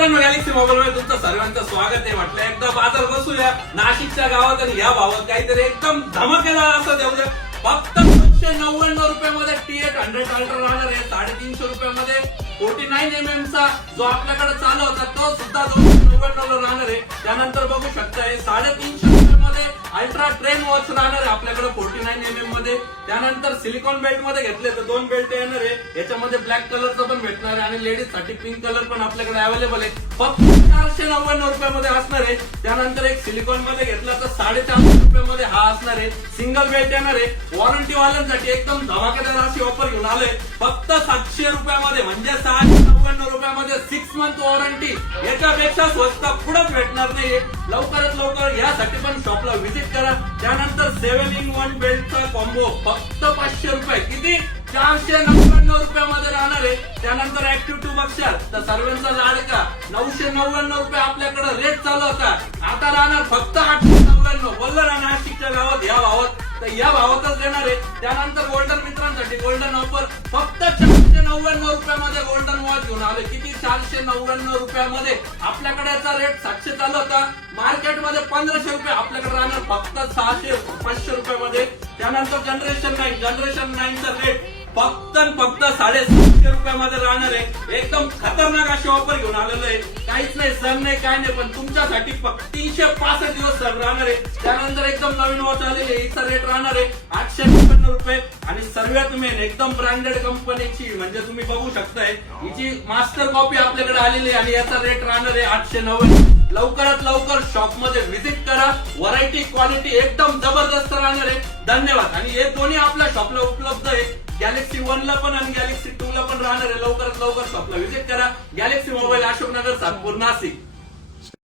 मित्रांनो, Galaxy mobile मध्ये तुमचं सर्वांचं स्वागत आहे. म्हटलं एकदा बाजार बसूया नाशिकच्या गावात आणि या भावात काहीतरी एकदम धमाकेदार असं देऊ द्या. फक्त 299 रुपयामध्ये T8 100 अल्ट्रा राहणार आहे. 350 रुपयामध्ये 49 mm चा जो आपल्याकडे चालू होता तो सुद्धा 299 राहणार आहे. त्यानंतर बघू शकताय 350 रुपयामध्ये अल्ट्रा ट्रेन वॉच राहणार आहे आपल्याकडे 49 mm मध्ये. त्यानंतर सिलिकॉन बेल्ट मध्ये घेतले तर 2 बेल्ट येणार आहे. याच्यामध्ये ब्लॅक कलरचं पण भेटणार आहे आणि लेडीज साठी पिंक कलर पण आपल्याकडे अवेलेबल आहे. फक्त 499 रुपयामध्ये असणार आहे. त्यानंतर एक सिलिकॉन मध्ये घेतला तर 450 रुपयामध्ये हा असणार आहे. सिंगल बेल्ट येणार आहे. वॉरंटी वाल्यांसाठी एकदम धमाकेदार अशी ऑफर घेऊन आलोय. फक्त 700 रुपयामध्ये म्हणजे 699 रुपयामध्ये 6 मंथ वॉरंटी. याच्यापेक्षा स्वस्त पुढेच भेटणार नाही. लवकरात लवकर यासाठी पण शॉपला व्हिजिट करा. त्यानंतर 7-in-1 बेल्टचा कॉम्बो फक्त 500 रुपये, किती 499 रुपयामध्ये राहणार आहे. त्यानंतर ऍक्टिव्ह 2 बघशाल तर सर्वांचा लाडका 999 रुपये आपल्याकडे रेट चालू होता, आता राहणार फक्त 899. बोललो ना नाशिकच्या गावात या भावात, तर या भावातच देणार आहे. त्यानंतर गोल्डन मित्रांसाठी गोल्डन ऑफर फक्त 499 रुपयामध्ये गोल्डन वॉच घेऊन आले. किती 499 रुपयामध्ये. आपल्याकडे याचा रेट 700 चालू होता, मार्केटमध्ये 1500 रुपये, आपल्याकडे राहणार फक्त 500 रुपयामध्ये. त्यानंतर जनरेशन 9 चा रेट फक्त 750 रुपयामध्ये राहणार आहे. एकदम खतरनाक अशी ऑफर घेऊन आलेलो आहे. काहीच नाही, सण नाही, काय नाही, पण तुमच्यासाठी फक्त 365 दिवस सण राहणार आहे. त्यानंतर एकदम नवीन वॉच आलेली आहे, हिचा रेट राहणार आहे 856 रुपये आणि सर्वात मेन एकदम ब्रँडेड कंपनीची म्हणजे तुम्ही बघू शकताय हिची मास्टर कॉपी आपल्याकडे आलेली आहे आणि याचा रेट राहणार आहे 890. लवकरात लवकर शॉप मध्ये व्हिजिट करा. व्हरायटी क्वालिटी एकदम जबरदस्त राहणार आहे. धन्यवाद. आणि हे दोन्ही आपल्या शॉपला उपलब्ध आहे. गॅलेक्सी 1 ला पण आणि गॅलेक्सी 2 ला पण राहणार आहे. लवकरात लवकर शॉपला व्हिजिट करा. Galaxy mobile, Ashoknagar, Satpur, Nashik.